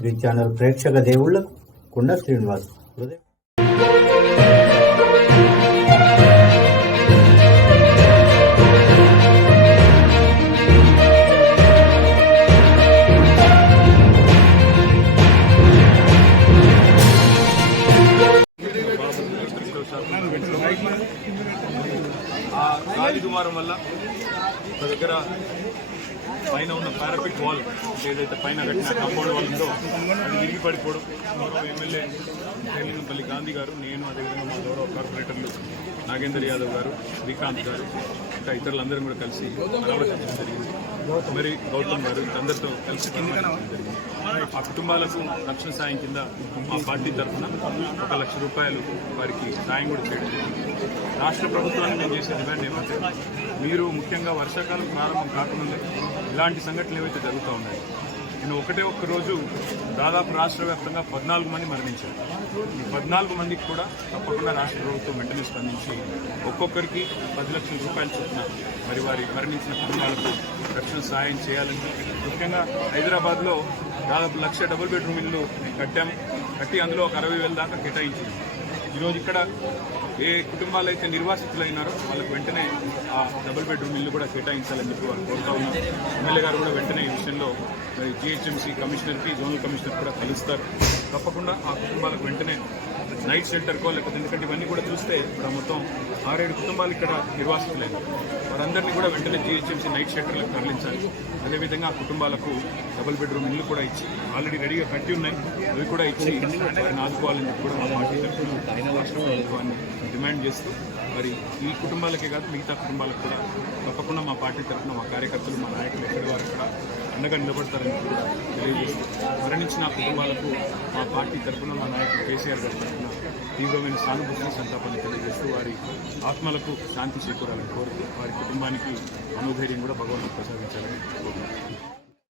Three channel ప్రేక్షక దేవుళ్ళకు కుండ శ్రీనివాస్ హృదయ. ఆ గాలి వల్ల ఒక దగ్గర పైన ఉన్న పారాపిట్ వాల్ ఏదైతే పైన కట్టిన కాంపౌండ్ వాల్ ఉందో అది విరిగి పడిపోవడం గౌరవ ఎమ్మెల్యే తేలినపల్లి గాంధీ గారు నేను అదేవిధంగా మా గౌరవ కార్పొరేటర్లు నాగేందర్ యాదవ్ గారు శ్రీకాంత్ గారు ఇంకా ఇతరులందరం కూడా కలిసి పరామర్శించడం జరిగింది. మరి గౌతమ్ గారు అందరితో కలిసి ఆ కుటుంబాలకు రక్షణ సాయం కింద మా పార్టీ తరఫున ఒక లక్ష రూపాయలు వారికి సాయం కూడా చేయడం రాష్ట్ర ప్రభుత్వాన్ని మేము చేసే డిమాండ్ ఏమంటే మీరు ముఖ్యంగా వర్షాకాలం ప్రారంభం కాకముందే ఇలాంటి సంఘటనలు ఏవైతే జరుగుతూ ఉన్నాయి నేను ఒకటే ఒక్క రోజు దాదాపు రాష్ట్ర వ్యాప్తంగా పద్నాలుగు మంది మరణించారు. ఈ పద్నాలుగు మందికి కూడా తప్పకుండా రాష్ట్ర ప్రభుత్వం వెంటనే స్పందించి ఒక్కొక్కరికి పది లక్షల రూపాయలు చొప్పున మరి వారి మరణించిన కుటుంబాలకు రక్షణ సహాయం చేయాలని ముఖ్యంగా హైదరాబాద్లో దాదాపు లక్ష డబుల్ బెడ్రూమ్ ఇల్లు కట్టాము. కట్టి అందులో ఒక అరవై వేల దాకా కేటాయించింది ఈరోజు ఇక్కడ ఏ కుటుంబాలు అయితే నిర్వాసితులైనారో వాళ్ళకి వెంటనే ఆ డబుల్ బెడ్రూమ్ ఇల్లు కూడా కేటాయించాలని చెప్పి వాళ్ళు కోరుతా ఉన్నారు. ఎమ్మెల్యే గారు కూడా వెంటనే ఈ విషయంలో మరి జిహెచ్ఎంసీ కమిషనర్కి జోనల్ కమిషనర్ కూడా కలుస్తారు. తప్పకుండా ఆ కుటుంబాలకు వెంటనే నైట్ షెల్టర్కో లేకపోతే ఎందుకంటే ఇవన్నీ కూడా చూస్తే ఇక్కడ మొత్తం ఆరేడు కుటుంబాలు ఇక్కడ నిర్వాసితులైన వారందరినీ కూడా వెంటనే జిహెచ్ఎంసీ నైట్ షెల్టర్లకు తరలించాలి. అదేవిధంగా ఆ కుటుంబాలకు డబుల్ బెడ్రూమ్ ఇల్లు కూడా ఇచ్చి ఆల్రెడీ రెడీగా కట్టి ఉన్నాయి. అవి కూడా ఇచ్చి వారిని ఆదుకోవాలని చెప్పి కూడా మా పార్టీ తరఫున రాష్ట్ర ప్రభుత్వాన్ని డిమాండ్ చేస్తూ మరి ఈ కుటుంబాలకే కాదు మిగతా కుటుంబాలకు కూడా తప్పకుండా మా పార్టీ తరఫున మా కార్యకర్తలు మా నాయకులు ఎక్కడి వారు కూడా అండగా నిలబడతారని చెప్పి మరణించిన కుటుంబాలకు మా పార్టీ తరఫున మా నాయకుడు కేసీఆర్ గారి తరఫున తీవ్రమైన సానుభూతిని సంతాపాన్ని తెలియజేస్తూ వారి ఆత్మలకు శాంతి చేకూరాలని కోరుతూ వారి కుటుంబానికి మనోధైర్యం కూడా భగవంతుడు ప్రసాదించాలని కోరుతున్నాను.